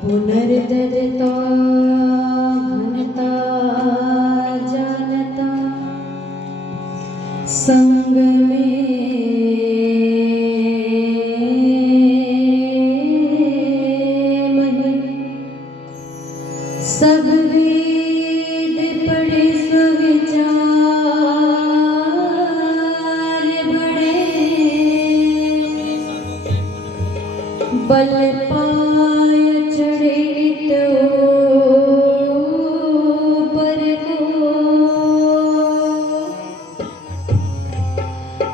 पुनर्दरता घनता जानता संग में मन सब वेद पढ़े सुविचार बड़े बल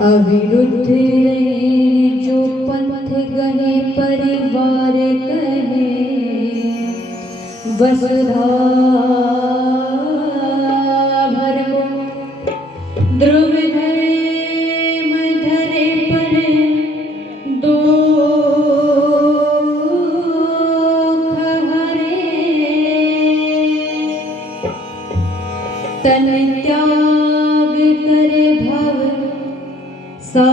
अविरुद्ध रहे जो पंथ गहे परिवार कहे वसुधा भरो ध्रुव धरे मधरे पर दो हरे तन त्याग करे भव सागर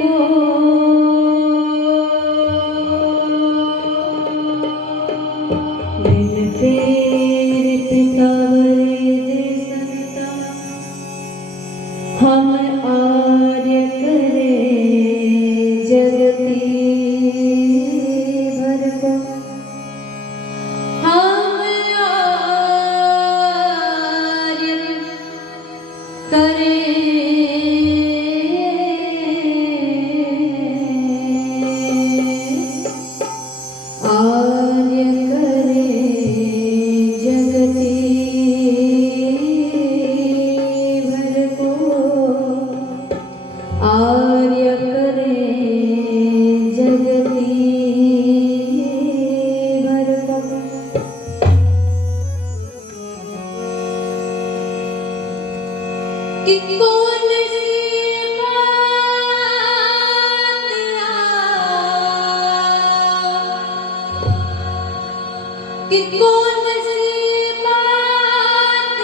को दिन फेर पितावरे दे संता हम आर्य करे जगती भर को कि कौन सी बात कि कौन सी बात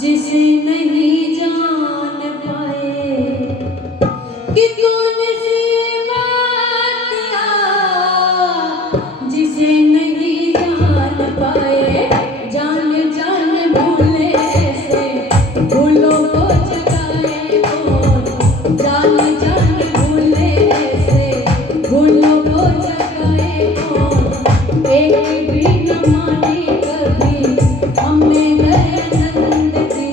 जिसे नहीं जान पाए कि कौन सी बात जिसे नहीं जान पाए जान जान भूले से भूलों को जगाए कौन जान जान भूले से भूलों को जगाए कौन एक भी न माने कभी हमने दयानंद की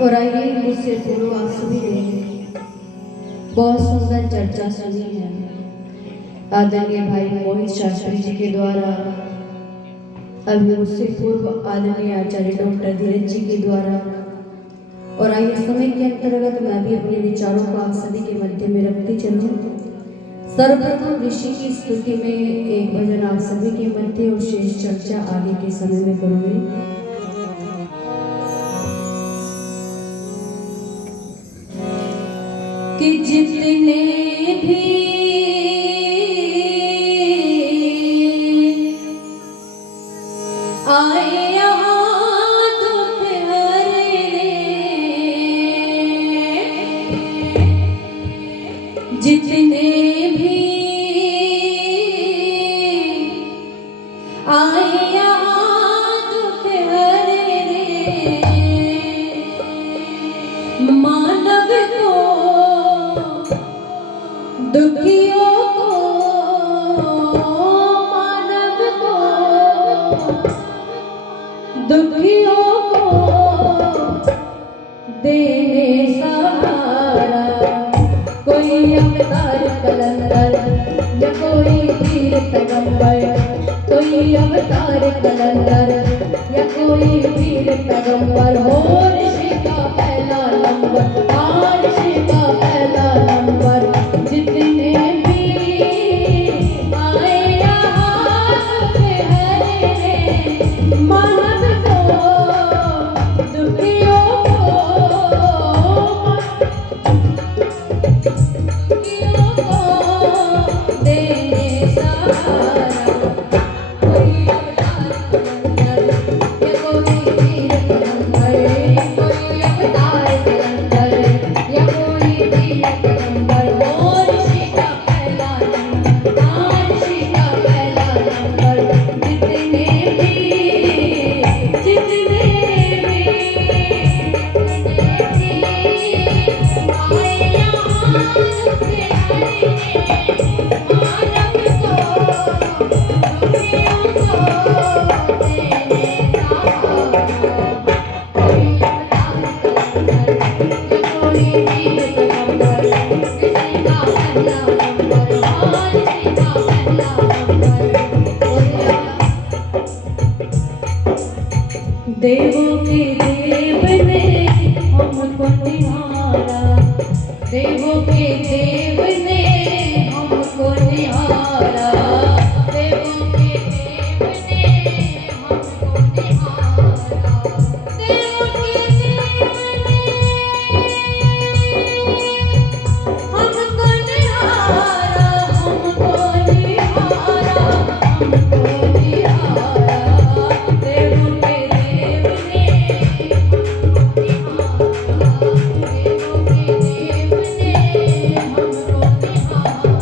और आइए मुझसे पूर्व आप सभी ने बहुत सुंदर चर्चा सुनी है आदरणीय भाई मोहित शास्त्री जी के द्वारा, अभी उससे पूर्व आदरणीय आचार्य डॉक्टर धीरज जी के द्वारा। और आइए समय के अंतर्गत मैं भी अपने विचारों को आप सभी के मध्य में रखती चलूं। सर्वप्रथम ऋषि की स्तुति में एक भजन आप सभी के मध्य और शेष चर्चा आगे के समय में करूंगी। कि जितने भी आए यहाँ दुख हरने, जितने भी आए यहाँ दुख हरने, मानव को दुखियों को, मानव को दुखियों को देने सहारा, कोई अवतार कलंदर या कोई वीर पैगंबर, कोई अवतार कलंदर या कोई वीर पैगंबर हो। ऋषि का पहला नंबर, ऋषि का पहला नंबर, जितने भी आए यहाँ दुख हरने, मानव को दुखियों को देने सहारा, कोई अवतार कलंदर या कोई वीर पैगंबर, कोई अवतार कलंदर या कोई वीर पैगंबर हो। ऋषि का पहला नंबर, ऋषि का पहला नंबर, जितने भी आए यहाँ दुख हरने, मानव को दुखियों को देने सहारा, कोई अवतार कलंदर या कोई वीर पैगंबर, ऋषि का पहला नंबर, ऋषि का पहला नंबर। देवों के देव ने हमको निहारा, देवों के देव ने हमको निहारा, देवों के देव ने हमको निहारा, देवों के देव ने हमको निहारा, हमको निहारा, हमको निहारा, देवों के देव ने हमको निहारा, देवों के देव ने हमको निहारा।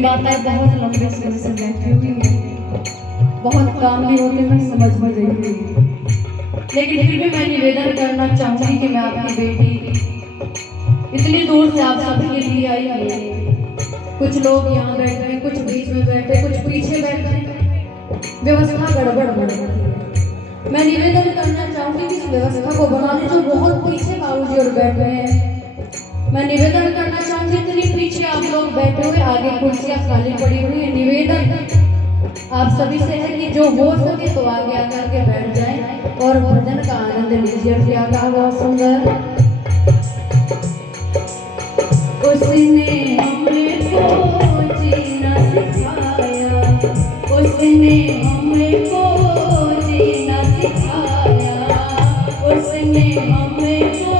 मेरी माताएं बहुत लंबे समय से बैठी हुई हैं, बहुत काम भी होते मैं समझ में रही हूँ, लेकिन फिर भी मैं निवेदन करना चाहूंगी कि मैं आपकी बेटी इतनी दूर से आप सभी के लिए आई है। कुछ लोग यहाँ बैठे हैं, कुछ बीच में बैठे, कुछ पीछे बैठे हैं, व्यवस्था गड़बड़ हो रही है। मैं निवेदन करना चाहूंगी कि इस व्यवस्था को बनाने जो बहुत पीछे बाबूजी और बैठे हैं, मैं निवेदन करना चाहूंगी इतनी पीछे आप लोग बैठे हुए, आगे कुर्सियां खाली पड़ी हुई है। निवेदन आप सभी से है कि जो हो सके तो आगे आकर के बैठ जाएं और भजन का आनंद लीजिए। क्या कहा बहुत सुंदर, उसने हमको जीना सिखाया, उसने हमको जीना सिखाया, उसने हमको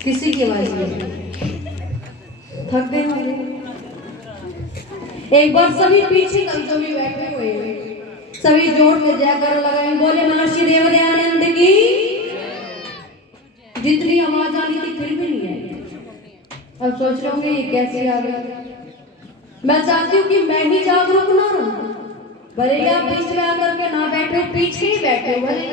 किसी की आवाज नहीं, थक गए होंगे। एक बार सभी पीछे तक जो भी बैठे हुए सभी जोर से जयकारा लगाएं, बोले महर्षि देव दयानंद की। जितनी आवाज आनी थी फिर भी नहीं आई। अब सोच रहे होंगे ये कैसे आ गया। मैं चाहती हूँ कि मैं ही जागरूक ना रहूं, भले ही आप बीच में आकर के ना बैठे, पीछे ही बैठे भले,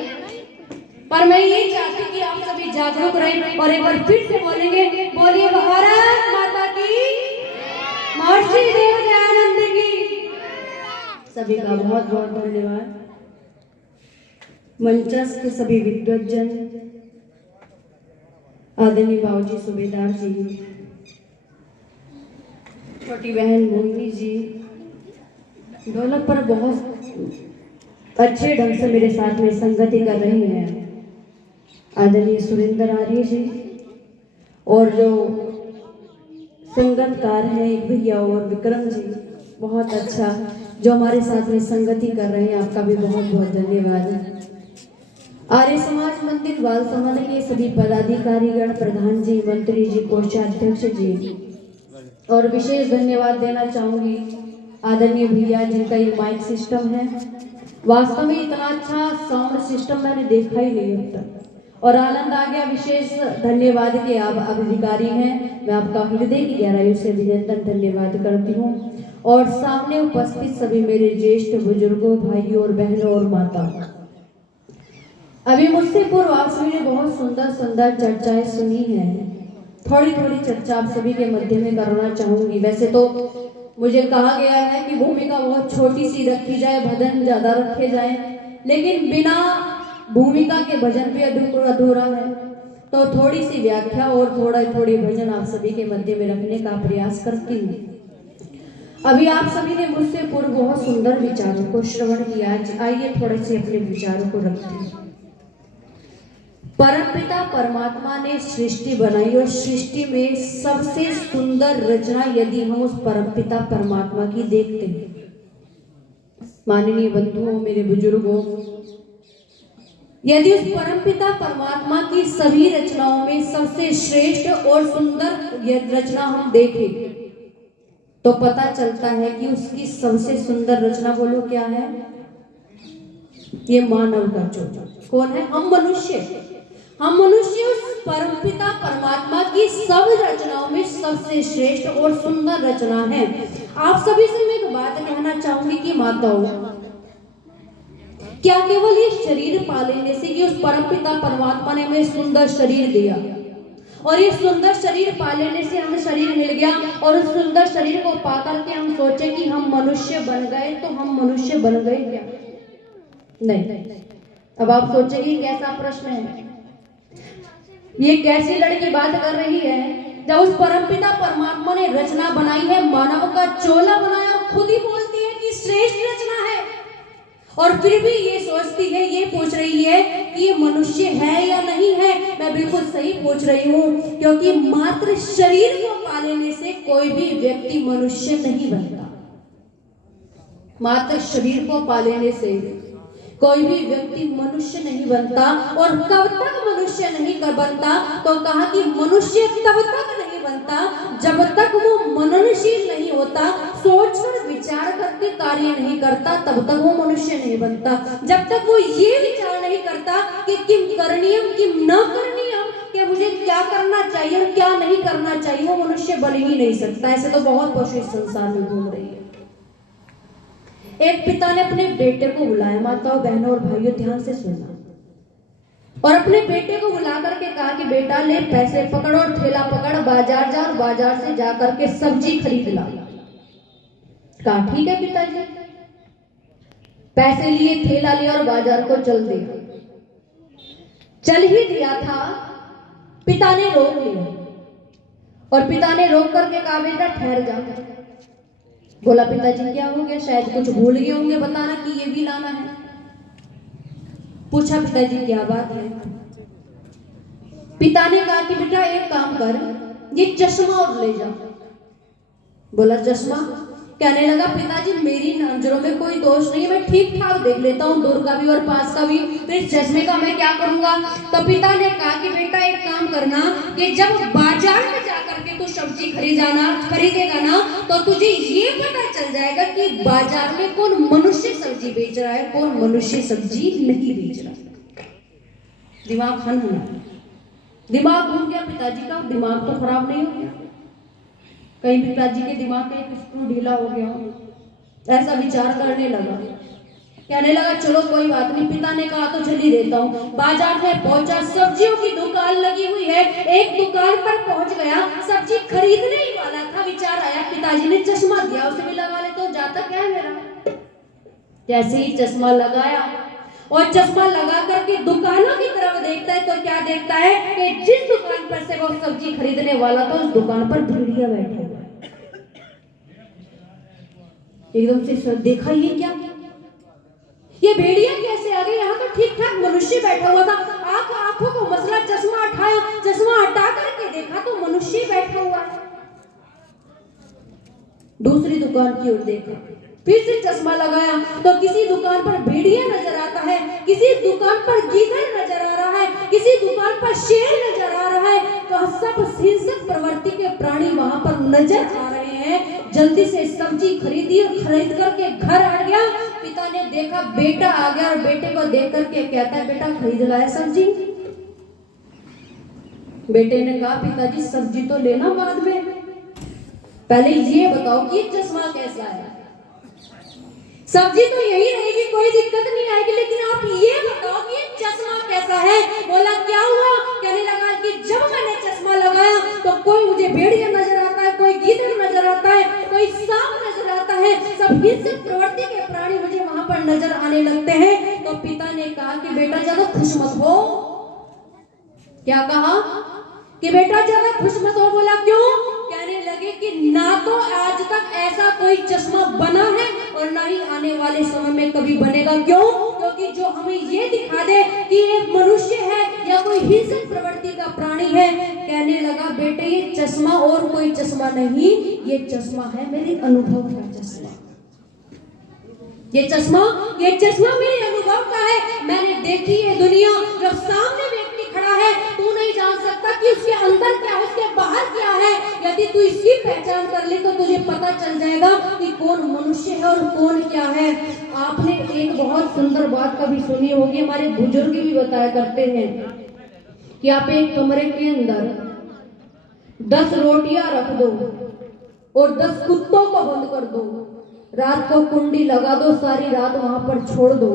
पर मैं ये चाहती कि आप सभी जागरूक रहें। और एक बार फिर से बोलेंगे, बोलिए भारत माता की, महर्षि देव दयानंद की। सभी का बहुत बहुत धन्यवाद। मंचस्थ सभी विद्वज्जन, आदरणीय बाबूजी सूबेदार जी, छोटी बहन मोहिनी जी, ढोलक पर बहुत अच्छे ढंग से मेरे साथ में संगति कर रही हैं, आदरणीय सुरेंद्र आर्य जी, और जो संगतकार हैं एक भैया और विक्रम जी, बहुत अच्छा जो हमारे साथ में संगति कर रहे हैं, आपका भी बहुत बहुत धन्यवाद। आर्य समाज मंदिर बाल समाज के सभी पदाधिकारीगण, प्रधान जी, मंत्री जी, कोषाध्यक्ष जी, और विशेष धन्यवाद देना चाहूंगी आदरणीय भैया जिनका ये माइक सिस्टम है। वास्तव में इतना अच्छा साउंड सिस्टम मैंने देखा ही नहीं अब तक, और आनंद आ गया। विशेष धन्यवाद के आप अधिकारी हैं, मैं आपका हृदय की गहराइयों से अभिनंदन धन्यवाद करती हूँ। और सामने उपस्थित सभी मेरे ज्येष्ठ बुजुर्गों, भाइयों और बहनों और माता, अभी मुझसे पूर्व आप सभी ने बहुत सुंदर सुंदर चर्चाएं सुनी हैं। थोड़ी थोड़ी चर्चा आप सभी के मध्य में करना चाहूंगी। वैसे तो मुझे कहा गया है कि भूमिका बहुत छोटी सी रखी जाए, भजन ज्यादा रखे जाए, लेकिन बिना भूमिका के भजन भी अधूरा है, तो थोड़ी सी व्याख्या और थोड़े भजन आप सभी के मध्य में रखने का प्रयास करती हूँ। अभी आप सभी ने मुझसे पूर्व बहुत सुंदर विचारों को श्रवण किया, आइए थोड़े से अपने विचारों को रखते हैं। परमपिता परमात्मा ने सृष्टि बनाई, और सृष्टि में सबसे सुंदर रचना यदि हम उस परमपिता परमात्मा की देखते हैं, माननीय बंधुओं, मेरे बुजुर्गों, यदि उस परमपिता परमात्मा की सभी रचनाओं में सबसे श्रेष्ठ और सुंदर रचना हम देखें, तो पता चलता है कि उसकी सबसे सुंदर रचना बोलो क्या है? ये मानव का चोटा। कौन है? हम मनुष्य। हम मनुष्य उस परमपिता परमात्मा की सब रचनाओं में सबसे श्रेष्ठ और सुंदर रचना है। आप सभी से मैं एक बात कहना चाहूंगी कि माताओं, क्या केवल ये शरीर पा लेने से कि उस परमपिता परमात्मा ने हमें सुंदर शरीर दिया, और ये सुंदर शरीर पा लेने से हमें शरीर मिल गया, और उस सुंदर शरीर को पा करके हम सोचे कि हम मनुष्य बन गए, तो हम मनुष्य बन गए क्या? नहीं। अब आप सोचेंगे कैसा प्रश्न है, ये कैसी लड़की बात कर रही है? जब उस परमपिता परमात्मा ने रचना बनाई है, मानव का चोला बनाया, और खुद ही बोलती है कि श्रेष्ठ रचना है, और फिर भी ये सोचती है, ये पूछ रही है कि ये मनुष्य है या नहीं है। मैं बिल्कुल सही पूछ रही हूँ, क्योंकि मात्र शरीर को पा लेने से कोई भी व्यक्ति मनुष्य नहीं बनता। मात्र शरीर को पा लेने से कोई भी व्यक्ति मनुष्य नहीं बनता। और कब तक मनुष्य नहीं बनता? तो कहा कि मनुष्य तब तक नहीं बनता जब तक वो मननशील नहीं होता, सोचकर विचार करके कार्य नहीं करता, तब तक वो मनुष्य नहीं बनता। जब तक वो ये विचार नहीं करता कि किम करणीयम किम न करणीयम, कि मुझे क्या करना चाहिए और क्या नहीं करना चाहिए, वो मनुष्य बन ही नहीं सकता। ऐसे तो बहुत पशु इस संसार में घूम रही है। एक पिता ने अपने बेटे को बुलाया, माताओं, बहनों और भाइयों ध्यान से सुनना, और अपने बेटे को बुला करके कहा कि बेटा ले पैसे पकड़ और ठेला पकड़, बाजार जा, और बाजार से जा करके सब्जी खरीद ला। कहा ठीक है पिताजी। पैसे लिए, ठेला लिया और बाजार को चल दिया। चल ही दिया था, पिता ने रोक लिया, और पिता ने रोक करके कहा बेटा ठहर जा। बोला पिताजी क्या हो गया? शायद कुछ भूल गए होंगे बताना कि ये भी लाना है। पूछा पिताजी क्या बात है? पिता ने कहा कि बेटा एक काम कर, ये चश्मा और ले जा। बोला चश्मा? कहने लगा पिताजी मेरी नजरों में कोई दोष नहीं है, मैं ठीक ठाक देख लेता हूँ, दूर का भी और पास का भी, तो इस चश्मे का मैं क्या करूंगा? तो पिता ने कहा कि बेटा एक काम करना कि जब बाजार में जाकर के तू सब्जी खरीदेगा ना, तो तुझे ये पता चल जाएगा कि बाजार में कौन मनुष्य सब्जी बेच रहा है, कौन मनुष्य सब्जी नहीं बेच रहा। दिमाग खनना, दिमाग घूम गया पिताजी का। दिमाग तो खराब नहीं हो गया, कहीं पिताजी के दिमाग का एक स्क्रू ढीला हो गया, ऐसा विचार करने लगा। कहने लगा चलो कोई बात नहीं। पिता ने कहा तो चली देता हूँ। बाजार में पहुंचा, सब्जियों की दुकान लगी हुई है, एक दुकान पर पहुंच गया, सब्जी खरीदने ही वाला था, विचार आया पिताजी ने चश्मा दिया, उसे भी लगा ले तो जाता क्या है मेरा। जैसे ही चश्मा लगाया और चश्मा लगा करके दुकानों की तरफ देखता है तो क्या देखता है कि जिस दुकान पर से वो सब्जी खरीदने वाला था उस दुकान पर भेड़िया बैठा हुआ है। एकदम से देखा ये क्या, ये भेड़िया कैसे आ गई? यहाँ तो ठीक ठाक मनुष्य बैठा हुआ था। आंखों को मसला, चश्मा हटाया, चश्मा हटा करके देखा तो मनुष्य बैठा हुआ है। दूसरी दुकान की ओर देखा, फिर से चश्मा लगाया तो किसी दुकान पर भेड़िया नजर आता है, किसी दुकान पर गीदड़ नजर आ रहा है, किसी दुकान पर शेर नजर आ रहा है। तो सब हिंसक प्रवृत्ति के प्राणी वहां पर नजर आ रहे हैं। जल्दी से सब्जी खरीदी और खरीद करके घर आ गया। पिता ने देखा बेटा आ गया और बेटे को देख करके कहता है, बेटा खरीद लाया सब्जी? बेटे ने कहा, पिताजी सब्जी तो लेना बाद में, पहले ये बताओ कि चश्मा कैसा है। सब्जी तो यही रहेगी, कोई दिक्कत नहीं आएगी, लेकिन आप ये बताओ कि चश्मा कैसा है। बोला क्या हुआ? कहने लगा कि जब मैंने चश्मा लगाया तो कोई मुझे भेड़िया नजर आता है, कोई गीदड़ नजर आता है, कोई सांप नजर आता है, सब हिंसक प्रवृत्ति के प्राणी मुझे वहां पर नजर आने लगते हैं। तो पिता ने कहा कि बेटा ज्यादा खुश मत हो। क्या कहा? कि बेटा ज्यादा खुश मत हो। बोला क्यों? कहने लगे कि ना तो आज तक ऐसा कोई चश्मा बना है और ना ही आने वाले समय में कभी बनेगा। क्यों? क्योंकि जो हमें ये दिखा दे कि ये मनुष्य है या कोई हिंसक प्रवृत्ति का प्राणी है। कहने लगा बेटे ये चश्मा और कोई चश्मा नहीं, ये चश्मा है मेरे अनुभव का चश्मा। ये चश्मा मेरे अनुभव का है। मैंने देखी है दुनिया। जब सामने व्यक्ति खड़ा है तू नहीं जान सकता कि उसके अंदर क्या है, उसके बाहर क्या है। यदि तू इसकी पहचान कर ले तो तुझे पता चल जाएगा कि कौन मनुष्य है और कौन क्या है। आपने एक बहुत सुंदर बात कभी सुनी होगी, हमारे बुजुर्ग भी बताया करते हैं कि आप एक कमरे के अंदर 10 रोटियां रख दो और 10 कुत्तों को बंद कर दो, रात को कुंडी लगा दो, सारी रात वहां पर छोड़ दो,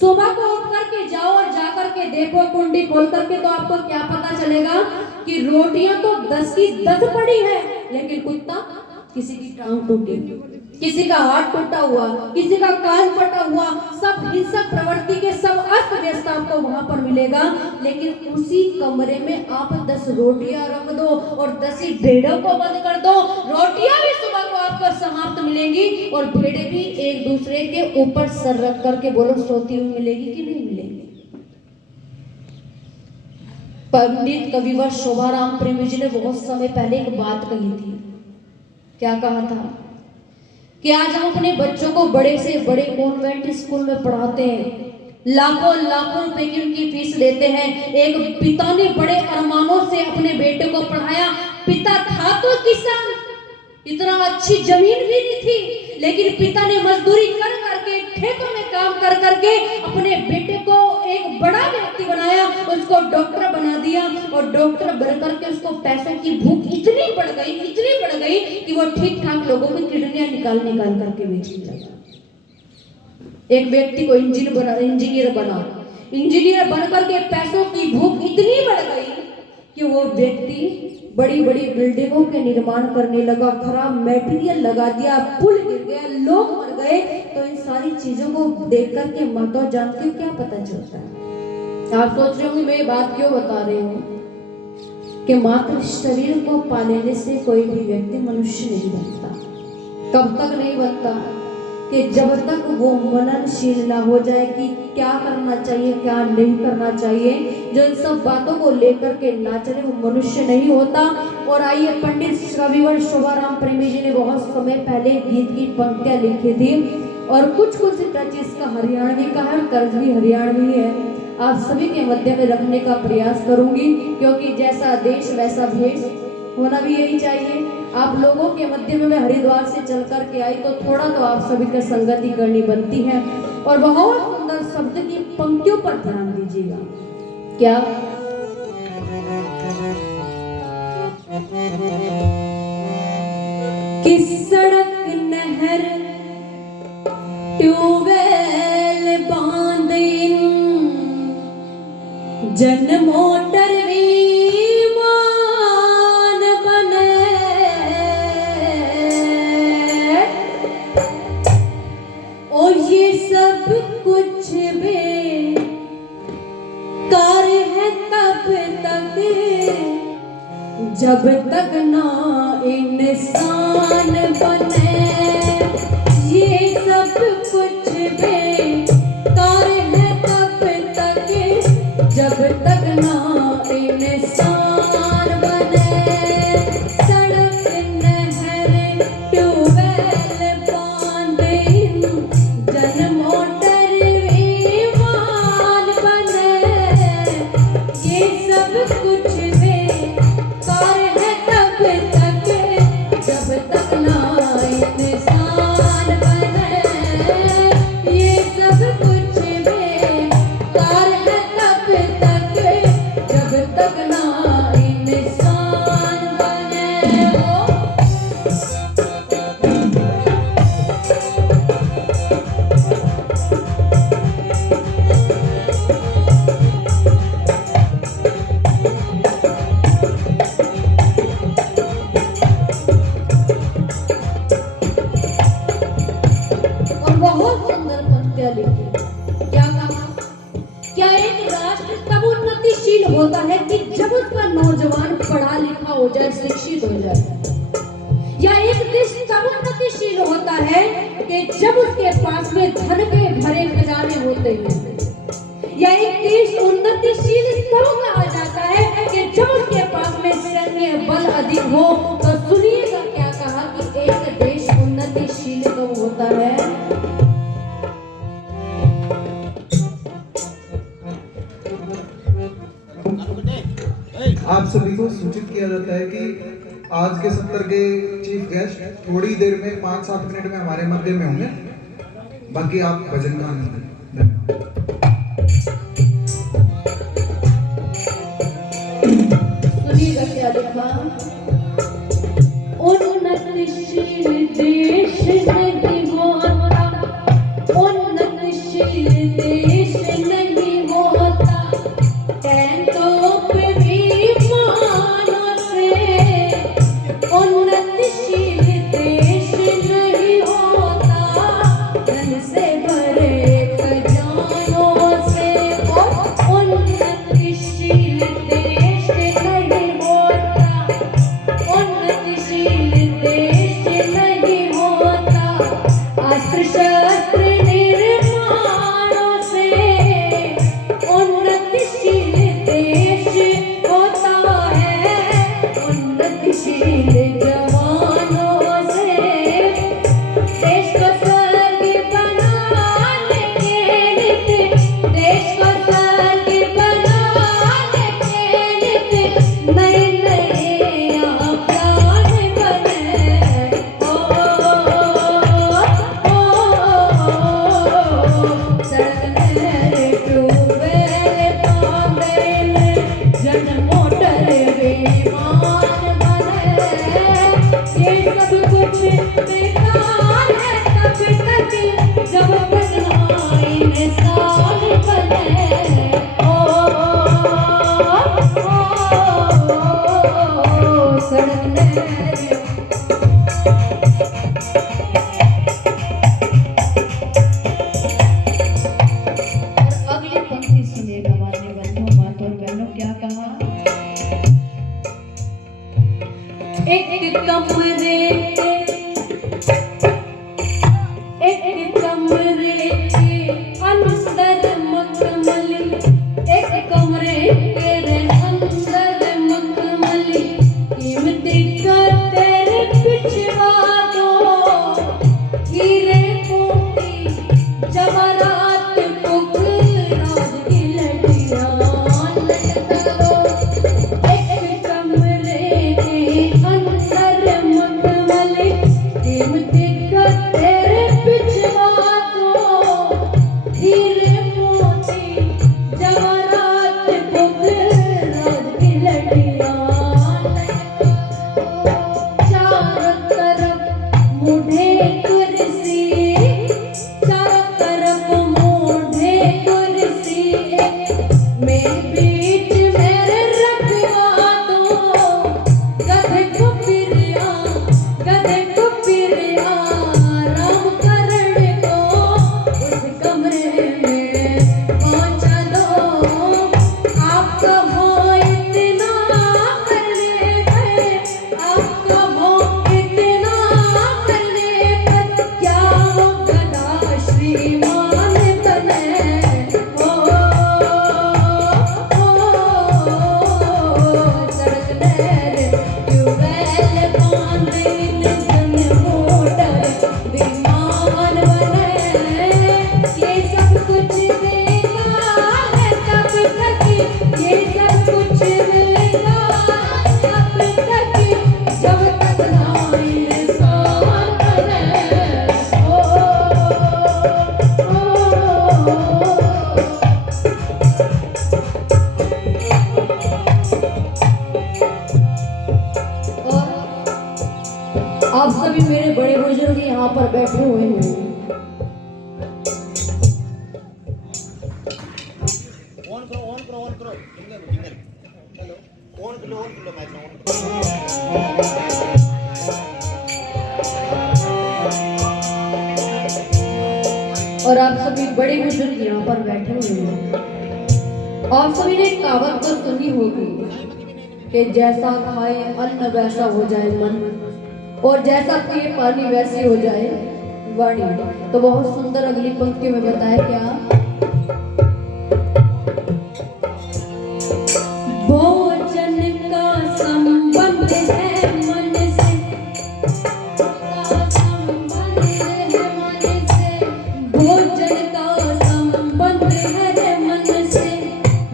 सुबह को उठ करके जाओ और जा करके देखो कुंडी खोल करके, तो आपको क्या पता चलेगा कि रोटियां तो 10 की 10 पड़ी है, लेकिन कुत्ता, किसी की टांग टूटी, किसी का हाथ टूटा हुआ, किसी का कान फटा हुआ, सब हिंसक प्रवृत्ति के सब अस्त व्यस्त आपको वहां पर मिलेगा। लेकिन उसी कमरे में आप 10 रोटियां रख दो और 10 ही भेड़ों को बंद कर दो, रोटियां भी सुबह को आपको समाप्त मिलेंगी और भेड़े भी एक दूसरे के ऊपर सर रख करके बोलो सोती हुई मिलेगी कि नहीं मिलेगी। पंडित कविवर शोभाराम प्रेमी जी ने बहुत समय पहले एक बात कही थी। क्या कहा था कि आज हम अपने बच्चों को बड़े से बड़े कॉन्वेंट स्कूल में पढ़ाते हैं, लाखों लाखों रुपए की उनकी फीस लेते हैं। एक पिता ने बड़े अरमानों से अपने बेटे को पढ़ाया। पिता था तो किसान, इतना अच्छी जमीन भी नहीं थी, लेकिन पिता ने मजदूरी कर करके, खेतों में काम कर करके अपने बेटे को एक बड़ा व्यक्ति बनाया, उसको डॉक्टर बना दिया और डॉक्टर बन करके उसको पैसों की भूख इतनी बढ़ गई कि वो ठीक ठाक लोगों की किडनियां निकाल करके बेचने लगा। एक व्यक्ति को इंजीनियर बन करके पैसों की भूख इतनी बढ़ गई कि वो व्यक्ति बड़ी बड़ी बिल्डिंगों के निर्माण करने लगा, खराब मटेरियल लगा दिया, पुल गिर गया, लोग मर गए। तो इन सारी चीजों को देख करके माता जान के क्या पता चलता है। आप सोच रहे होंगे मैं ये बात क्यों बता रही हूँ कि मात्र शरीर को पालने से कोई भी व्यक्ति मनुष्य नहीं बनता। कब तक नहीं बनता? कि जब तक वो मननशील ना हो जाए कि क्या करना चाहिए क्या नहीं करना चाहिए, जो इन सब बातों को लेकर के ना चले वो मनुष्य नहीं होता। और आइए, पंडित कविवर शोभाराम प्रेमी जी ने बहुत समय पहले गीत की पंक्तियां लिखी थी और कुछ टच इसका हरियाणवी का है, तर्ज भी हरियाणवी है। आप सभी के मध्य में रखने का प्रयास करूंगी, क्योंकि जैसा देश वैसा भेष होना भी यही चाहिए। आप लोगों के मध्य में मैं हरिद्वार से चल कर के आई तो थोड़ा तो आप सभी का संगति करनी बनती है। और बहुत सुंदर शब्द की पंक्तियों पर ध्यान दीजिएगा। क्या कि सड़क नहर ट्यूबवेल बांधिन जन मोटर कुछ भी जब तक ना इंसान बने ये सब कुछ बेकार है तब तक, जब तक ना इंसान बने सड़क नहर ट्यूबवेल बांध जन मोटर विमान बने ये सब कुछ बेकार है तब तक, जब तक ना इंसान बने ये सब कुछ बेकार है तब तक, जब तक ना इंसान बने हो। और बहुत सुंदर पंक्तियां लिखी। क्या कहा? क्या एक राष्ट्र तब उन्नतिशील होता है कि जब उसका नौजवान पढ़ा लिखा हो जाए, शिक्षित हो जाए। या एक देश तब उन्नतिशील होता है कि जब उसके पास में धन के भरे खजाने होते हैं। या एक देश उन्नतिशील तब कहा जाता है कि जब उसके पास में सैन्य बल अधिक हो। तो सुनिएगा क्या कहा कि एक देश उन्नतिशील कब होता है। आप सभी को सूचित किया जाता है कि आज के सत्र के चीफ गेस्ट थोड़ी देर में 5-7 मिनट में हमारे मध्य में होंगे। बाकी आप भजन का आनंद लें। धन्यवाद। सुनिएगा क्या लिखा। उन्नतिशील देश नहीं होता, उन्नतिशील देश नहीं होता टैंकों पे विमानों से, उन्नतिशील देश नहीं होता धन से भरे खजानों से। और उन्नतिशील देश नहीं होता, उन्नतिशील देश नहीं होता अस्त्र शस्त्र निर्माणों से, उन्नतिशील देश होता है उन्नतिशील जवानों से। देश को स्वर्ग बनाने के नित, देश को स्वर्ग बनाने के नित नए नए अभियान बने। सड़क नहर ट्यूबवेल बांध जन मोटर विमान बने ये सब कुछ बेकार है तब तक, जब तक ना इंसान बने। सड़क नहर। और अगली पंक्ति सुनिएगा मान्य बंधुओं, माता और बहनों, क्या कहा। एक कमरे के अंदर मखमली, एक कमरे के अंदर मखमली कीमती का तेरे पिछवा दो, हीरे मोती जवाहरात पुखराज की लड़ियां लटका दो। एक कमरे के अंदर मखमली आप सभी मेरे बड़े बुजुर्ग यहाँ पर बैठे हुए हैं। और आप सभी बड़े बुजुर्ग यहाँ पर बैठे हुए हैं। आप सभी ने कहावत तो सुनी होगी कि जैसा खाए अन्न वैसा हो जाए मन, और जैसा पिए पानी वैसी हो जाए वाणी। तो बहुत सुंदर अगली पंक्ति में बताया क्या, भोजन का संबंध है मन से, भोजन का संबंध है मन से,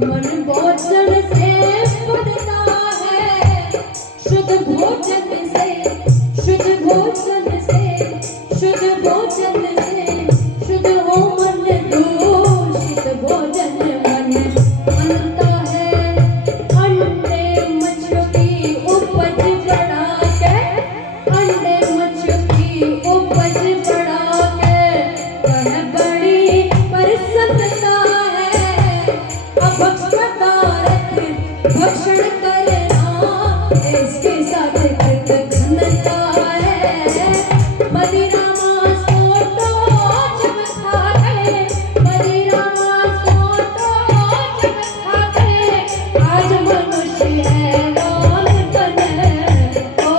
मन भोजन से बढ़ता है, शुद्ध भोजन से, शुद्ध भोजन से, शुद्ध भोजन से, शुद्ध हो मन, दूषित भोजन मन बनता है। अंडे मच्छियों की उपज बढ़ा के, अंडे मच्छियों की उपज बढ़ा के, वह बड़ी प्रसन्नता है। अभक्षकारक भक्षण करना, इसके साथ कृतघ्नता है। मदिरा मांस कोटो जब खा गए, मदिरा मांस कोटो जब खा गए, आज मनुष्य हैरान बने। ओ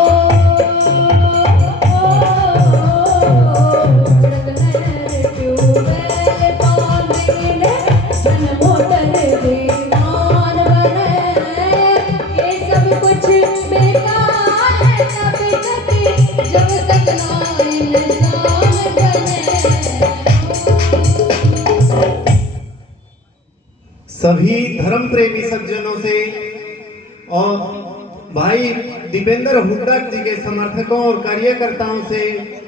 ट्यूबवेल पानी ने जन मोटर दीवान बने। ये सब कुछ बेकार है तब तक जब तक ना इंसान बने। सभी धर्म प्रेमी सज्जनों से और भाई दीपेंद्र हुड्डा जी के समर्थकों और कार्यकर्ताओं से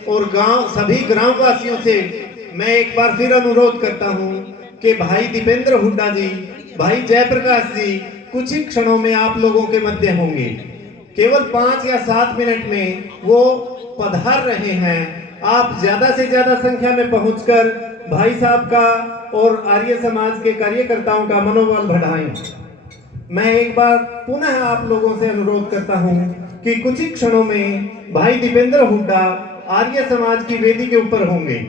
और सभी ग्रामवासियों से मैं एक बार फिर अनुरोध करता हूं कि भाई दीपेंद्र हुड्डा जी, भाई जयप्रकाश जी कुछ ही क्षणों में आप लोगों के मध्य होंगे। केवल 5 या 7 मिनट में वो पधार रहे हैं। आप ज्यादा से ज्यादा संख्या में पहुंचकर भाई साहब का और आर्य समाज के कार्यकर्ताओं का मनोबल बढ़ाएं। मैं एक बार पुनः आप लोगों से अनुरोध करता हूं कि कुछ ही क्षणों में भाई दीपेंद्र हुड्डा आर्य समाज की वेदी के ऊपर होंगे।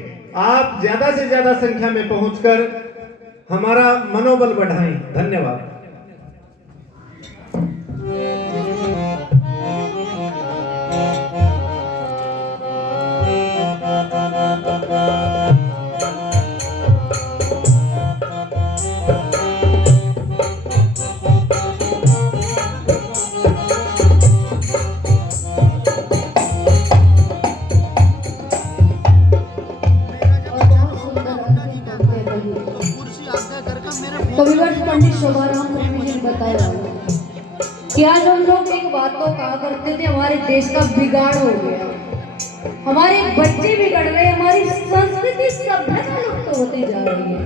आप ज्यादा से ज्यादा संख्या में पहुंचकर हमारा मनोबल बढ़ाएं। धन्यवाद। कविवर पंडित शोभाराम जी ने बताया कि आज हम लोग एक बात तो कहा करते थे, हमारे देश का बिगाड़ हो गया, हमारे बच्चे बिगड़ गए, हमारी संस्कृति सभ्यता लुप्त होती जा रही है।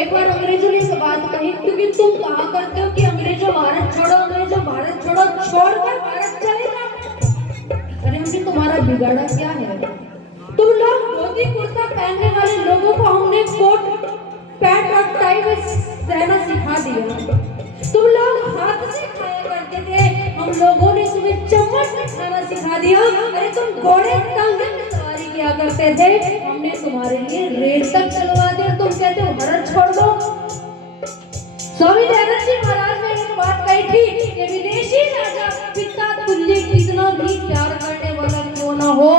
एक बार अंग्रेजों ने इस बात कही, क्योंकि तुम कहा करते हो कि अंग्रेजों भारत छोड़ो, अंग्रेजों भारत छोड़ो, छोड़कर भारत चलेगा। अरे हमने तुम्हारा बिगाड़ा क्या है? तुम लोग धोती कुर्ता पहनने वाले लोगों को हमने कोट पैंट और टाई में रहना सिखा दिया। तुम लोग हाथ से खाया करते थे, हम लोगों ने तुम्हें चम्मच से खाना सिखा दिया। अरे तुम घोड़े टांगे में सवारी किया करते थे, हमने तुम्हारे लिए रेल तक चलवा दिया। तुम कहते हो भारत छोड़ दो। स्वामी दयानंद जी महाराज ने एक बात कही थी कि विदेशी राजा पिता तुल्य कितना भी प्यार करने वाला क्यों ना हो,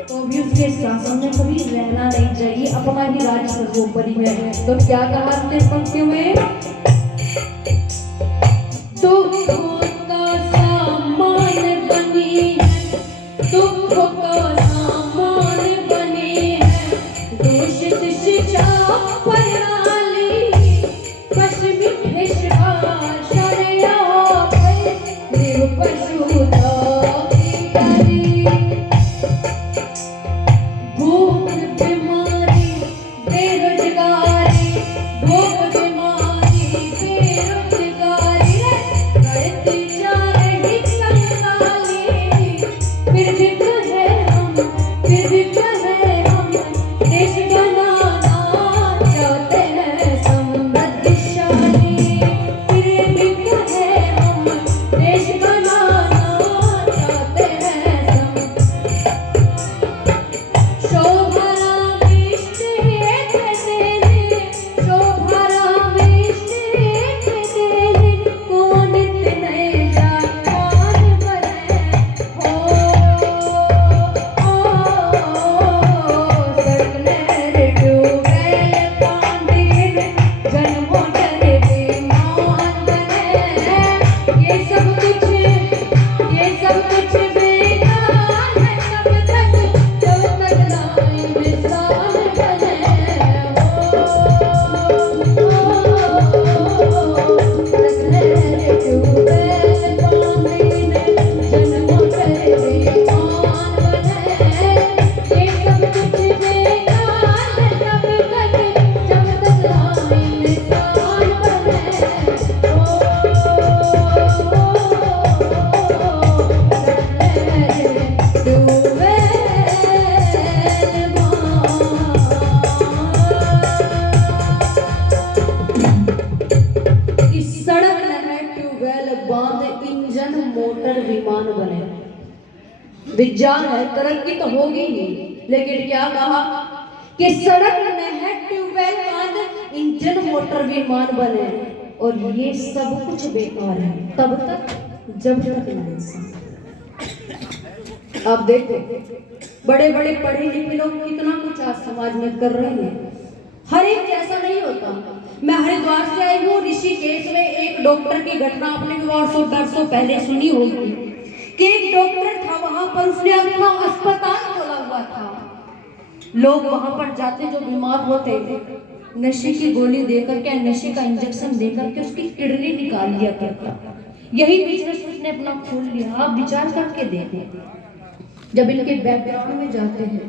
तो भी उसके शासन में कभी रहना नहीं चाहिए, अपना ही राज्य सर्वोपरि है। तो क्या कहा अपने पंक्तियों में, दुखों का सामान बनी है, दुखों का सामान बनी है, दूषित शिक्षा प्रणाली, पश्चिमी भेषभाषा पशुता की डाली, भूख बीमारी बेरोजगारी, भूख बीमारी मोटर विमान बने। विज्ञान है, तरक्की तो होगी ही, लेकिन क्या कहा कि सड़क नहर ट्यूबवेल बांध इंजन मोटर विमान बने। और ये सब कुछ बेकार है तब तक जब तक ना इंसान। आप देखो बड़े बड़े पढ़े लिखे लोग कितना कुछ आज समाज में कर रहे हैं। हर एक जैसा नहीं होता। मैं हरिद्वार से आई हूँ। ऋषिकेश में एक डॉक्टर की घटना आपने भी वर्षों बरसों पहले सुनी होगी कि एक डॉक्टर था वहां पर, उसने अपना अस्पताल खोला हुआ था। लोग वहां पर जाते जो बीमार होते नशे की गोली देकर के, नशे का इंजेक्शन देकर के उसकी किडनी निकाल लिया करता। यही बिजनेस उसने अपना खोल लिया। आप विचार करके देखें, जब इनके बैकग्राउंड में जाते हैं,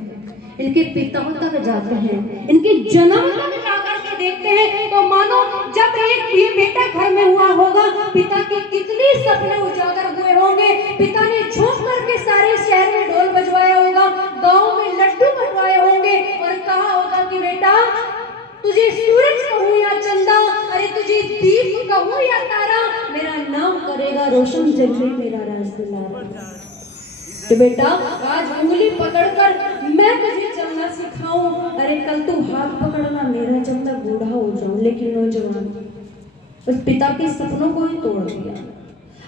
इनके पिताओं तक जाते हैं, इनके जन्म तक जाकर के देखते हैं, तो मानो जब एक ये बेटा घर में हुआ होगा, पिता के कितने सपने उजागर हुए होंगे। पिता ने झूम करके सारे शहर में ढोल बजवाया होगा, गांव में लड्डू बटवाए होंगे और कहा होगा कि बेटा तुझे सूरज कहूँ या चंदा, अरे तुझे दीप कहूँ या तारा, मेरा नाम करेगा रोशन, जल्दी मेरा राज दुलारा। तो बेटा आज उंगली पकड़कर मैं तुझे चलना सिखाऊं, अरे कल तू हाथ पकड़ना मेरा जब तक बूढ़ा हो जाऊं। लेकिन नौजवान उस पिता के सपनों को ही तोड़ दिया।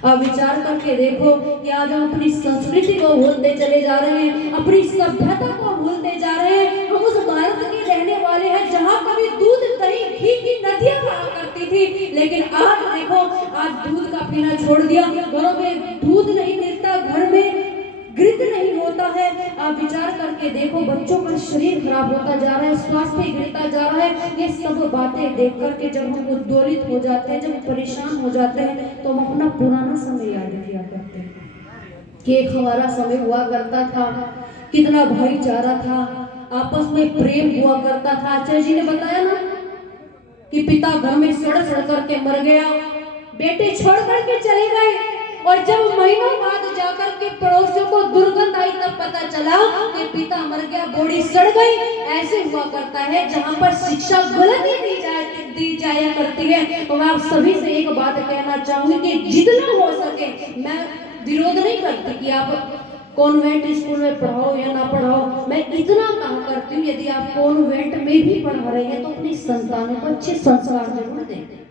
आप विचार करके देखो कि आज हम अपनी संस्कृति को भूलते चले जा रहे हैं, अपनी सभ्यता को भूलते जा रहे हैं। हम उस भारत के रहने वाले हैं जहाँ कभी दूध दही घी की नदियाँ बहा करती थी, लेकिन आज देखो आज दूध का पीना छोड़ दिया। घरों में दूध नहीं मिलता, घर में घृत नहीं होता है। आप विचार करके देखो बच्चों का शरीर खराब होता जा रहा है, स्वास्थ्य गिरता जा रहा है। ये सब बातें देख करके जब हम उद्दोलित हो जाते हैं, जब परेशान हो जाते हैं, तो हम अपना पुराना समय याद किया करते हैं कि एक हमारा समय हुआ करता था, कितना भाईचारा था, आपस में प्रेम हुआ करता था। आचार्य जी ने बताया ना कि पिता घर में सड़ करके मर गया, बेटे छोड़ करके चले गए, और जब महीनों बाद जाकर के पड़ोसियों को दुर्गंध आई तब पता चला कि पिता मर गया, बॉडी सड़ गई। ऐसे हुआ करता है जहां पर शिक्षा गलत ही दी जाया करती है। तो मैं आप सभी से एक बात कहना चाहूंगी कि जितना हो सके, मैं विरोध नहीं करती कि आप कॉन्वेंट स्कूल में पढ़ाओ या ना पढ़ाओ, मैं इतना कहा करती हूँ यदि आप कॉन्वेंट में भी पढ़ा रहे हैं तो अपनी संतानों को अच्छे संस्कार जरूर दें।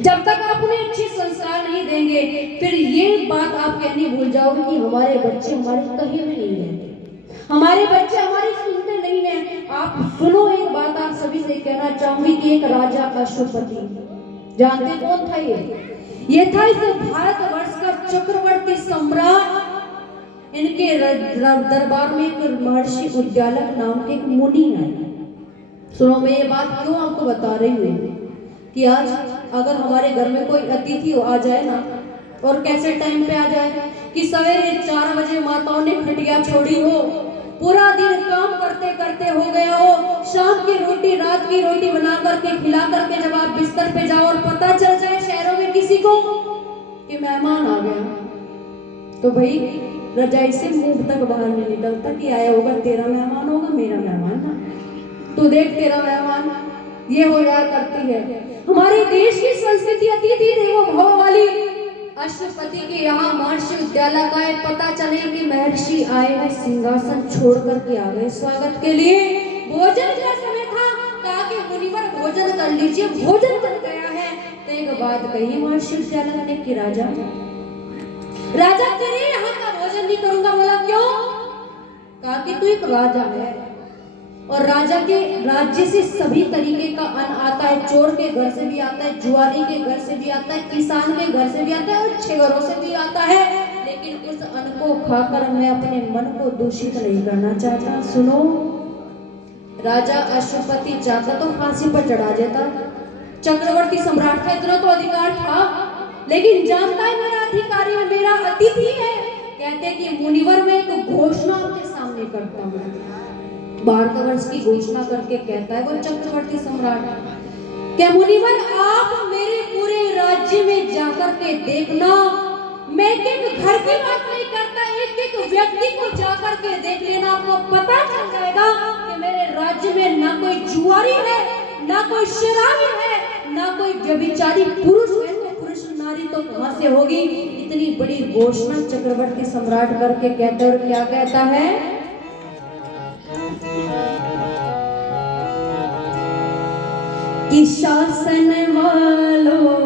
जब तक आप उन्हें अच्छे संस्कार नहीं देंगे, फिर ये बात आप कहनी भूल जाओगे कि हमारे बच्चे हमारे कहीं भी नहीं है, हमारे बच्चे हमारी सुनते नहीं हैं। आप सुनो एक बात आप सभी से कहना चाहूंगी कि एक राजा अश्वपति, जानते कौन था ये था इस भारतवर्ष का चक्रवर्ती सम्राट। इनके दरबार में एक महर्षि उद्यालक नाम के एक मुनि आए। सुनो मैं ये बात क्यों आपको बता रही हूँ कि आज अगर हमारे घर में कोई अतिथि आ जाए ना, और कैसे टाइम पे आ जाए कि सवेरे 4 बजे माताओं ने खटिया छोड़ी हो, पूरा दिन काम करते करते हो गया हो, शाम की रोटी रात की रोटी बना करके खिला करके जब आप बिस्तर पे जाओ और पता चल जाए शहरों में किसी को कि मेहमान आ गया, तो भाई रजाई से मुंह तक बाहर नहीं निकलता कि आया होगा तेरा मेहमान होगा मेरा मेहमान ना, तो देख तेरा मेहमान, ये हो जाया करती है। हमारे देश की संस्कृति अतिथि देवो भव वाली। अश्वपति के यहाँ महर्षि उद्यालक आए, पता चले कि महर्षि आए हैं सिंहासन छोड़ करके आ गए स्वागत के लिए। भोजन का समय था, कहा कि मुनिवर भोजन कर लीजिए, भोजन बन गया है। तो एक बात कही महर्षि उद्यालक ने कि राजा तेरे यहाँ का भोजन नहीं करूंगा। बोला क्यों? कहा कि तू एक राजा है और राजा के राज्य से सभी तरीके का अन्न आता है, चोर के घर से भी आता है, जुआरी के घर से भी आता है, किसान के घर से भी आता है और अच्छे घरों से भी आता है, लेकिन उस अन्न को खाकर मैं अपने मन को दूषित नहीं करना चाहता। सुनो, राजा अश्वपति चाहता तो फांसी पर चढ़ा देता, चक्रवर्ती सम्राट था, इतना तो अधिकार था, लेकिन जानता है मेरा अधिकारी है, मेरा अतिथि है। कहते कि मुनिवर में एक घोषणा आपके सामने करता हूँ। भारतवर्ष की घोषणा करके कहता है वो चक्रवर्ती सम्राट, क्या मुनिवर आप मेरे पूरे राज्य में जाकर के देखना, मैं एक घर की बात नहीं करता, एक व्यक्ति को जाकर के देख लेना, आपको पता चल जाएगा कि मेरे राज्य में ना कोई जुआरी है, ना कोई शराबी है, ना कोई व्यभिचारी पुरुष है। तो पुरुष नारी तो कहां से होगी? इतनी बड़ी घोषणा चक्रवर्ती सम्राट करके कहता है, और क्या कहता है कि शासन वालों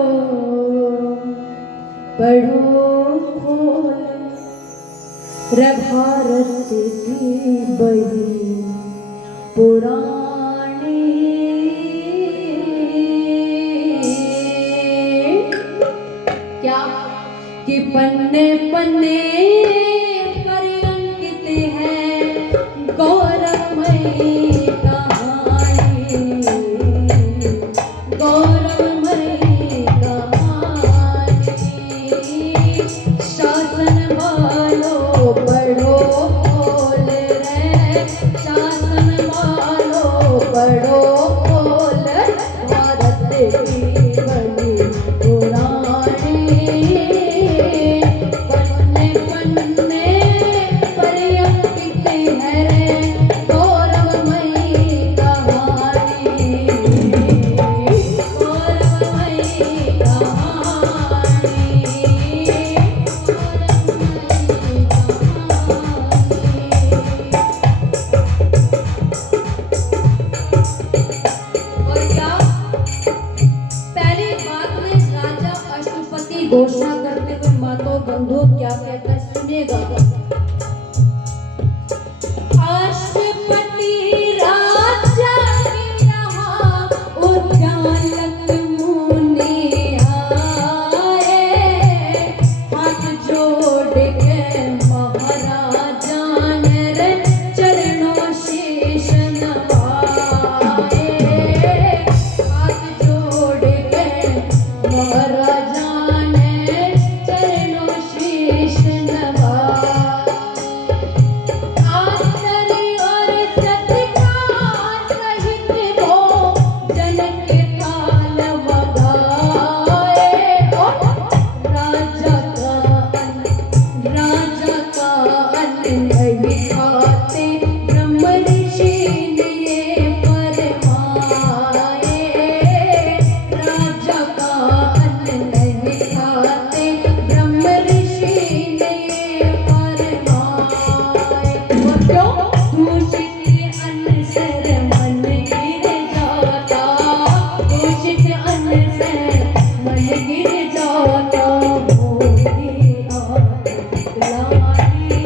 पढ़ो खोल रे भारत की बड़ी पुरानी, क्या कि पन्ने पन्ने पर अंकित है गौरवमयी कहानी, गौरवमयी कहानी। शासन वालों पढ़ो खोल रे, शासन वालों पढ़ो खोल भारत की बड़ी पुरानी, पन्ने पन्ने पर अंकित है रे गौरवमयी कहानी, गौरवमयी कहानी, और क्या पहली बात में राजा अशुपति घोषणा करते हुए मातो बंधु क्या कहता है सुनिएगा। अशुपति राजा के यहाँ उद्यालक मुनि आए, हाथ जोड़ के महाराजा ने रे चरणों शीश नवाए, हाथ जोड़ के महाराजा ने चरणों शीश नवाए। आदर और सत्कार सहित भोजन के थाल बधाए, राजा का अन्न नहीं खाते ब्रह्म ऋषि ने फरमाए, राजा का अन्न नहीं खाते ब्रह्म ऋषि ने फरमाए। और क्यों दूषित अन्न से मन गिर जाता, दूषित अन्न से मन गिर जाता, भोगी आदत लानी,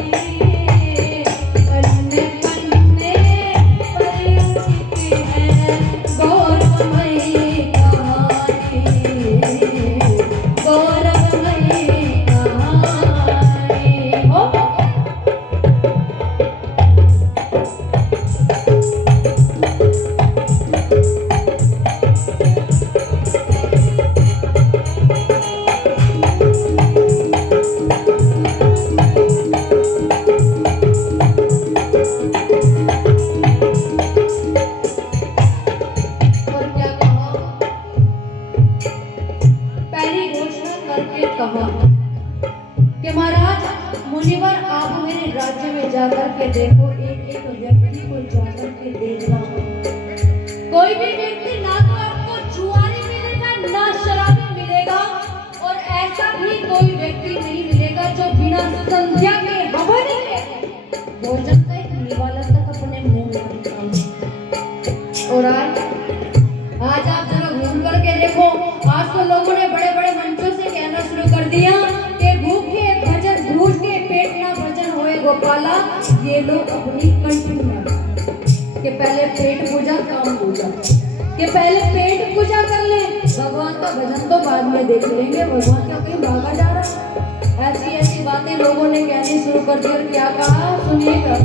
पन्ने पन्ने पर अंकित है गौरवमयी कहानी, गौरवमयी कहानी। हो और क्या कहा, पहली घोषणा करके कहा कि महाराज मुनिवर आप मेरे राज्य में जाकर के देखो, एक एक व्यक्ति को जाकर के देखना, कोई भी व्यक्ति ना तो आपको जुआरी मिलेगा ना शराबी मिलेगा, और ऐसा भी कोई व्यक्ति नहीं मिलेगा जो बिना संध्या के हवन के भोजन का एक निवाला तक अपने मुंह में रखता हो। और आज आप जरा घूम करके देखो, आज तो लोगों ने बड़े बड़े मंचों से कहना शुरू कर दिया कि भूखे भजन भूख के पेट ना भजन होए गोपाला। ये लोग अपनी कंट्री में कि पहले पेट पूजा काम पूजा, कि पहले पेट पूजा कर ले, भगवान का भजन तो बाद में देख लेंगे, भगवान क्या कहीं भागा जा रहा है। ऐसी ऐसी बातें लोगों ने कहनी शुरू कर दी। और क्या कहा सुनिएगा,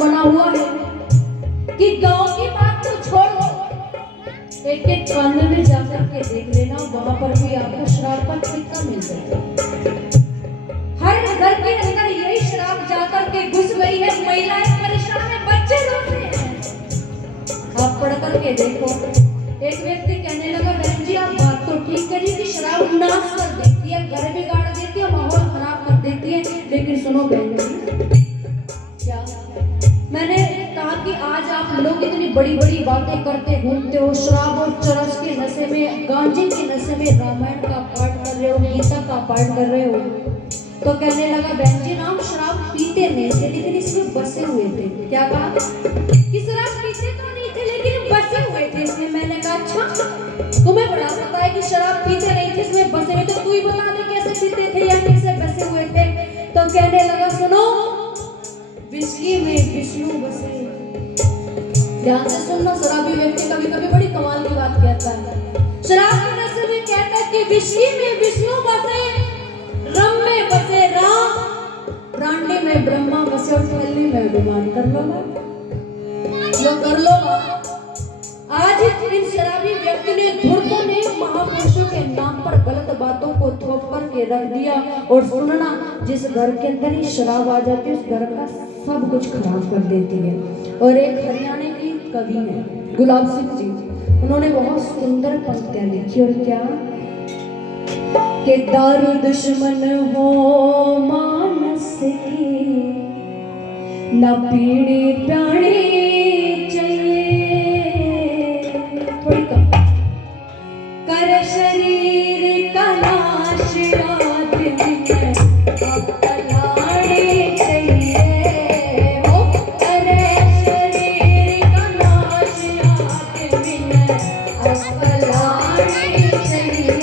बना हुआ है कि गांव की बात तो छोड़ दो, एक एक खाने में जाकर के देख लेना, वहां पर भी आपको शराब का ठेका मिल जाएगा। हर घर के अंदर यही शराब जाकर के घुस गई है, महिलाएं परेशान है, बच्चे रोते हैं। आप पढ़ करके देखो, एक व्यक्ति कहने लगा बहन जी आप बात तो ठीक करिए कि शराब नाश कर देती है, घर बिगाड़ देती है, माहौल खराब कर देती है, लेकिन सुनो बहन जी, क्या मैंने कहा कि आज आप लोग इतनी बड़ी बड़ी बातें करते घूमते हो, शराब और चरस के नशे में, गांजे के नशे में रामायण का पाठ कर रहे हो, गीता का पाठ कर रहे हो। तो कहने लगा बहन जी नाम शराब पीते नहीं थे, लेकिन इसमें बसे हुए थे। क्या कहा कि शराब पीते तो नहीं थे लेकिन बसे हुए थे इसमें। मैंने कहा अच्छा तुम्हें बड़ा पता है कि शराब पीते नहीं थे इसमें बसे हुए, तो तू ही बता दे कैसे पीते थे या कैसे बसे हुए थे। तो कहने लगा सुनो, विस्की में विष्णु बसे। ध्यान से सुनना, शराबी व्यक्ति कभी कभी बड़ी कमाल की बात कहता है। शराब के नशे में कहता है कि विस्की में विष्णु बसे, रम में बसे राम, ब्रांडी में ब्रह्मा बसे और थैली में अभिमान कर लो जो कर लो। आज इन शराबी व्यक्ति ने धूर्तों ने महापुरुषों के नाम पर गलत बातों को थोप करके रख दिया। और सुनना, जिस घर के अंदर ही शराब आ जाती है उस घर का सब कुछ खराब कर देती है। और एक हरियाणा की कवि है गुलाब सिंह जी, उन्होंने बहुत सुंदर पंक्तियां लिखी। और क्या कि दारू दुश्मन हो मानस की, न पीड़ी प्याणी चाहिए, थोड़ी कम कर शरीर का नाश आदमी में अपनानी चाहिए, हो करे शरीर का नाश आदमी में अपनानी चाहिए।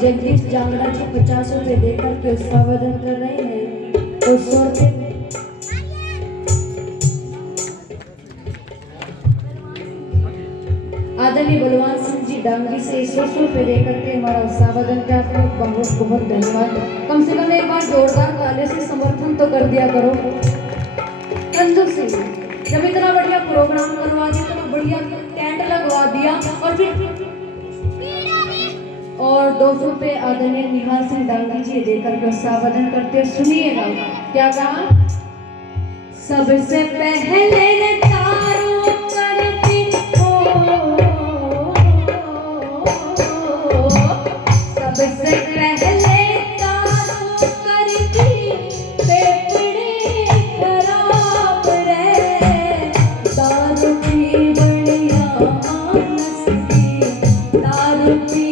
जगदीश जांगड़ा जी 50 रुपए देकर के उसका वजन कर रहे हैं। और 100 रुपए आदरणीय बलवान सिंह जी डांगी से 100 रुपए देकर के हमारा उत्साह वजन का आपको बहुत बहुत धन्यवाद। कम से कम एक बार जोरदार ताले से समर्थन तो कर दिया करो। कंजूसी, जब इतना बढ़िया प्रोग्राम करवा दिया, इतना बढ़िया टेंट लगवा दिया, और फिर और 200 रुपए आदरणीय निहाल सिंह डांगी जी देकर के उत्साहवर्धन करते। सुनिएगा क्या कहा, सबसे पहले तारों करती हो, सबसे पहले तारों करती फेफड़े खराब रे, दारू पी बढ़िया मानस की, दारू पी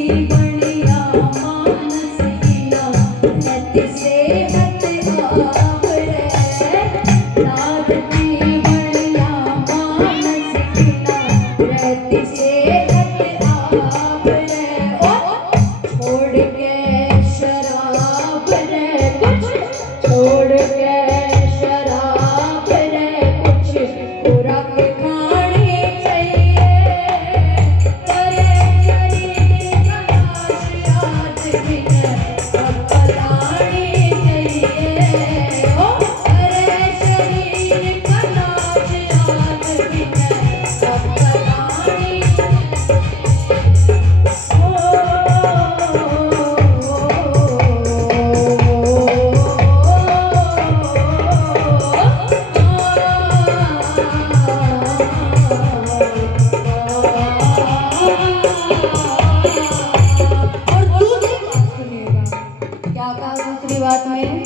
बात में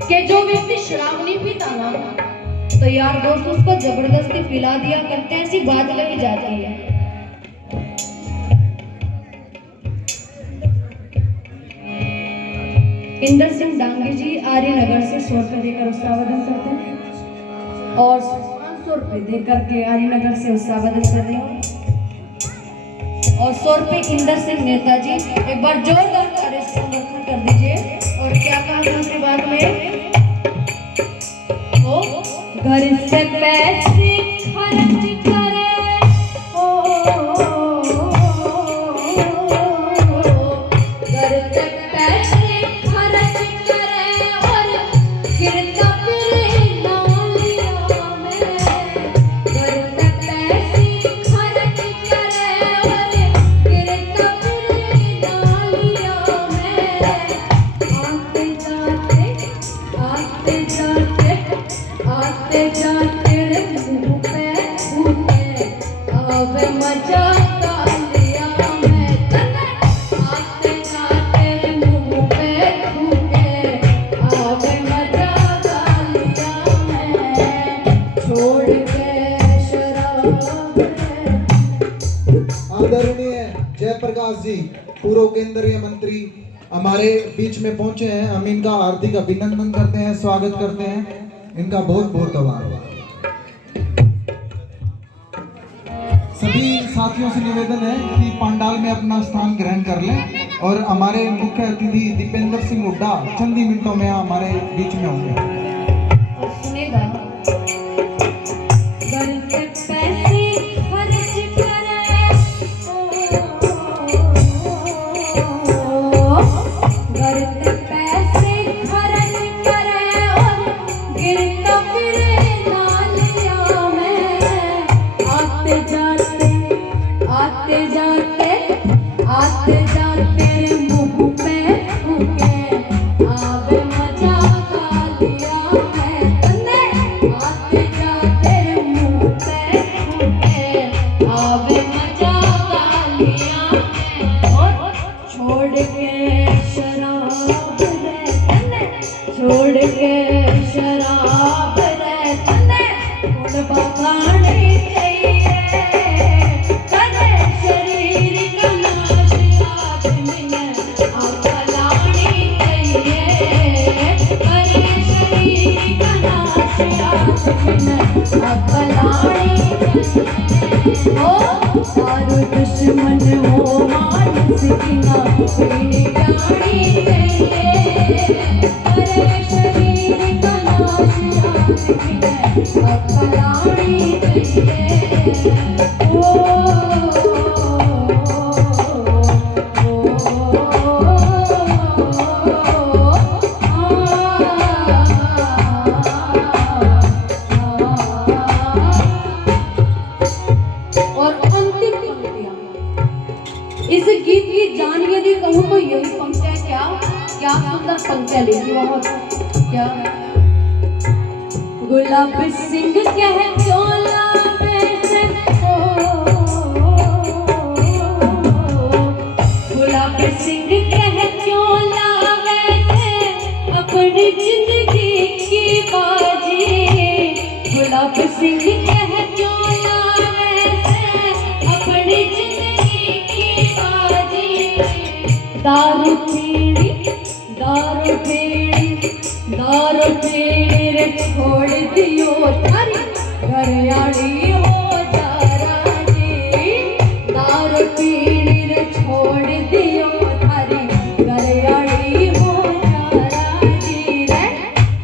कि जो व्यक्ति शराब नहीं पीता ना तो यार दोस्त उसको जबरदस्ती पिला दिया करते हैं, ऐसी बात कही जाती है। इंदर सिंह डांगे जी आर्यनगर से 100 रुपये देकर उत्साहवर्धन करते हैं और 500 रुपये देकर के आर्यनगर से उत्साहवर्धन कर रहे हैं और 100 रुपये इंदर सिंह नेताजी। एक बार जोरदार ताली से समर्थन कर दीजिए। और क्या कहा था उसके बाद में, ओ घर से पैसे खर्च करे, घर से पैसे खर्च करे और गिरता फिरे नालियों में। घर से पैसे खर्च करे और गिरता फिरे नालियों में। आते जाते आते जाते रे मुँह पे फूटे, आवे मजा तालिया में। आते जाते रे मुँह पे फूटे, आवे मजा तालिया में। छोड़ के शराब आदरणीय जयप्रकाश जी पूर्व केंद्रीय मंत्री हमारे बीच में पहुंचे हैं। हम इनका हार्दिक अभिनंदन करते हैं, स्वागत करते हैं। इनका बहुत बहुत आभार। सभी साथियों से निवेदन है कि पंडाल में अपना स्थान ग्रहण कर लें और हमारे मुख्य अतिथि दीपेंद्र सिंह हुड्डा चंद ही मिनटों में हमारे बीच में होंगे। और सुनेगा, घर से पैसे खर्च करे, घर से पैसे खर्च करे और गिरता फिरे नालियों में। आते जाते आते जाते आते जाते रे मुँह पे फूके, आवे मजा तालिया में। आते जाते रे मुँह पे फूके, आवे मजा तालिया में। और छोड़ के शराब रे, छोड़ के शराब रे, थोड़ा बखाने चाहिए। करे शरीर का नाश आदमी ने अकलानी चाहिए। करे शरीर का नाश आदमी ने अकलानी चाहिए। ओ सारो दुश्मन हो मानस की ना पीनी जानी चाहिए। करे शरीर का नाश आदमी ने अकलानी चाहिए। और अंतिम पंक्तियां इस गीत की जान यदि कहूँ तो यही पंक्तियां क्या सुंदर पंक्तियां लिखी। बहुत क्या गुलाब सिंह कह क्यों लावे से, गुलाब सिंह कह क्यों लावे से अपनी जिंदगी की बाजी। गुलाब सिंह कह क्यों लावे से अपनी जिंदगी की बाजी। दारू पीड़ी दारू पीड़ी दारू पीड़ी रे छोड़ दियो थारी घरयाड़ी हो जा राजी। दारू पीड़ी रे छोड़ दियो थारी घरयाड़ी हो जा राजी रे।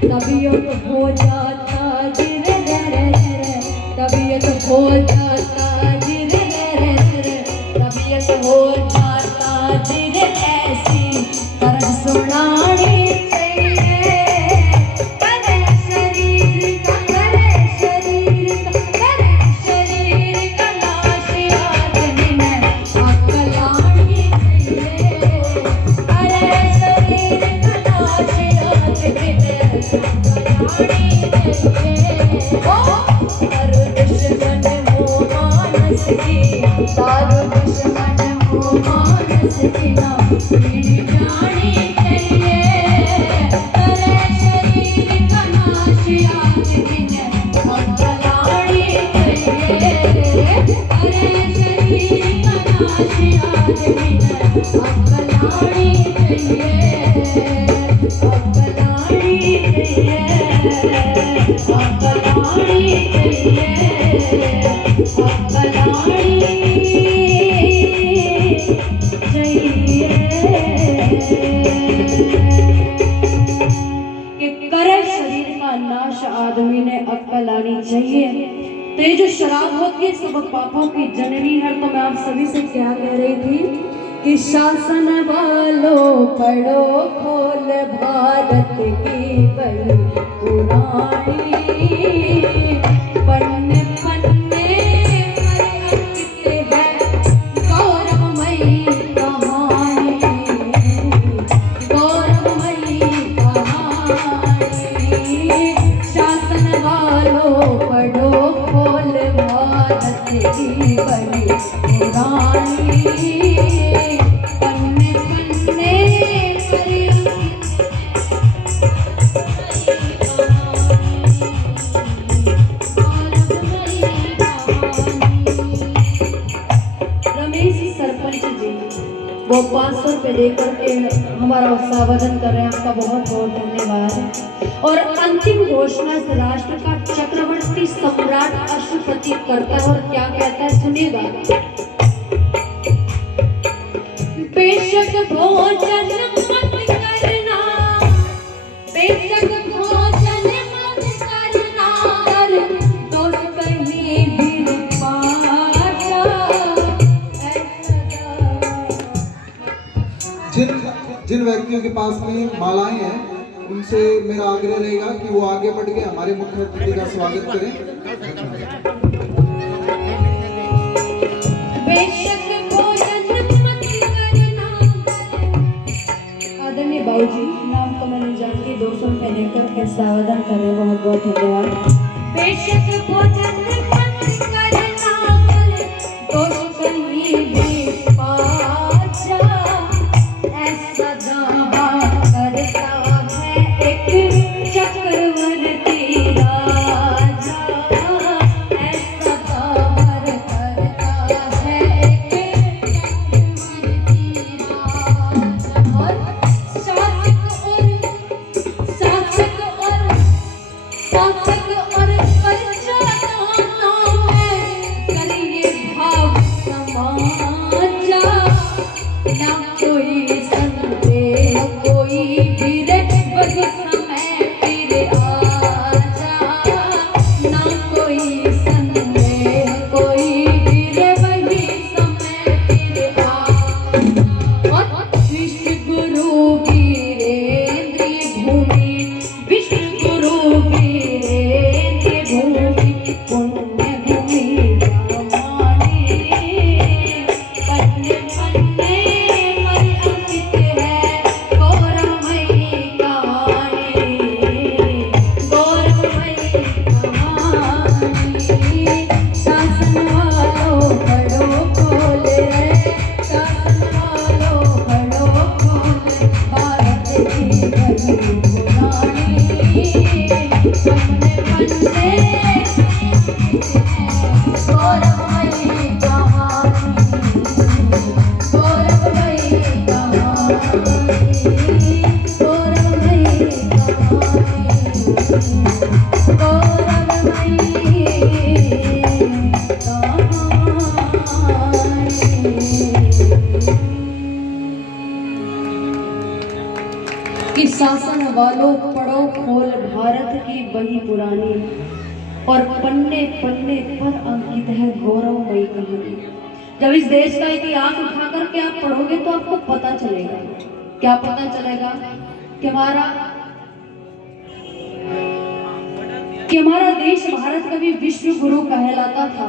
तबीयत हो जाता जी रे रे रे, तबीयत हो जाता जी रे रे रे, तबीयत हो जाता जी रे ऐसी कर्ज सुनानी चाहिए। करे शरीर का नाश आदमी ने अकलानी चाहिए। करे शरीर का नाश आदमी ने अकलानी चाहिए। ओ तारो दुश्मन हो मानस की, तारो दुश्मन हो मानस की ना पीड़ी जानी चाहिए। करे शरीर का नाश आदमी ने आदमी ने अक्ल आनी चाहिए। तो ये जो शराब होती है सब पापों की जननी है। तो मैं आप सभी से क्या कह रही थी कि शासन वालों पढ़ो खोल भारत की बड़ी पुरानी, पन्ने पन्ने पर अंकित है गौरवमयी कहानी, गौरवमयी कहानी। शासन वालों पढ़ो खोल भारत की बड़ी पुरानी, पन्ने पन्ने पर रमेश सरपंच जी वो 500 रुपये देकर के हमारा उत्साहवर्धन कर रहे हैं। आपका बहुत बहुत धन्यवाद। और अंतिम घोषणा इस राष्ट्र का चक्रवर्ती सम्राट अशुपति करता है और क्या कहता है सुनिएगा। बेशक भोजन मत करना, बेशक भोजन मत करना, कर दोस्त कहीं भी पाचा। जिन व्यक्तियों के पास में मालाएं हैं उनसे मेरा आग्रह रहेगा कि वो आगे बढ़ के हमारे मुख्य अतिथि का स्वागत करें। बेशक भोजन मत करना। आदरणीय बाबूजी नाम तो मैंने जान के 200 रुपये देकर के स्वागत कर रहे हैं। बहुत बहुत धन्यवाद। बेशक भोजन मत करना, दोस्त कहीं भी पाचा। ऐसा दावा करता है एक चक्रवर्ती राजा, ऐसा दावा करता है एक चक्रवर्ती राजा। और शासक और प्रजा दोनों में करिए भाव समाजा। ना कोई संदेह कोई फिरे वही समय फिरे आजा, ना कोई संदेह कोई फिरे वही समय फिरे आजा। और विश्व गुरु वीरेंद्र भूमि, विश्व गुरु वीरेंद्र भूमि, पुण्य भूमि रामानी, पन्ने पन्ने पर अंकित है गौरवमयी कहानी, गौरवमयी कहानी। शासन वालों पढ़ो खोल रे, शासन वालों पढ़ो खोल भारत की बड़ी पुरानी, पन्ने पन्ने गौरवमयी कहानी, गौरवमयी कहानी, गौरवमयी कहानी, कि शासन वालों पढ़ो खोल भारत की बही पुरानी, और पन्ने पन्ने पर अंकित है गौरवमयी कहानी। जब इस देश का इतिहास उठा करके आप पढ़ोगे तो आपको पता चलेगा, क्या पता चलेगा कि हमारा देश भारत कभी विश्व गुरु कहलाता था।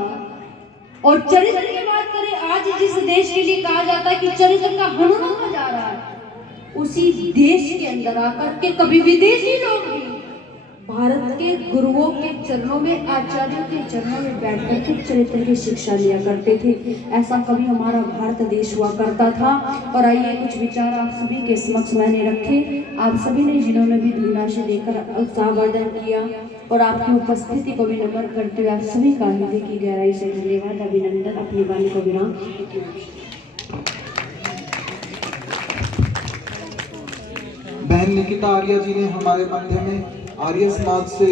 और चरित्र की बात करें, आज जिस देश के लिए कहा जाता है कि चरित्र का हनन होता जा रहा है, उसी देश के अंदर आकर के कभी विदेशी लोग भी भारत के गुरुओं के चरणों में, आचार्यों के चरणों में बैठकर के चरित्र की शिक्षा लिया करते थे। ऐसा कभी हमारा भारत देश हुआ करता था। और आइए कुछ विचार आप सभी के समक्ष मैंने रखे। आप सभी ने जिन्होंने भी धूमधाम से देकर उत्साहवर्धन किया और आपकी उपस्थिति को भी नमन करते हुए आप सभी का हृदय की गहराई से धन्यवाद, अभिनंदन। अपनी वाणी को विराम। बहन निकिता आर्या जी ने हमारे मध्य में आर्य समाज से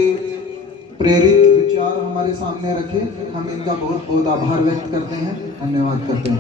प्रेरित विचार हमारे सामने रखे। हम इनका बहुत बहुत आभार व्यक्त करते हैं, धन्यवाद करते हैं।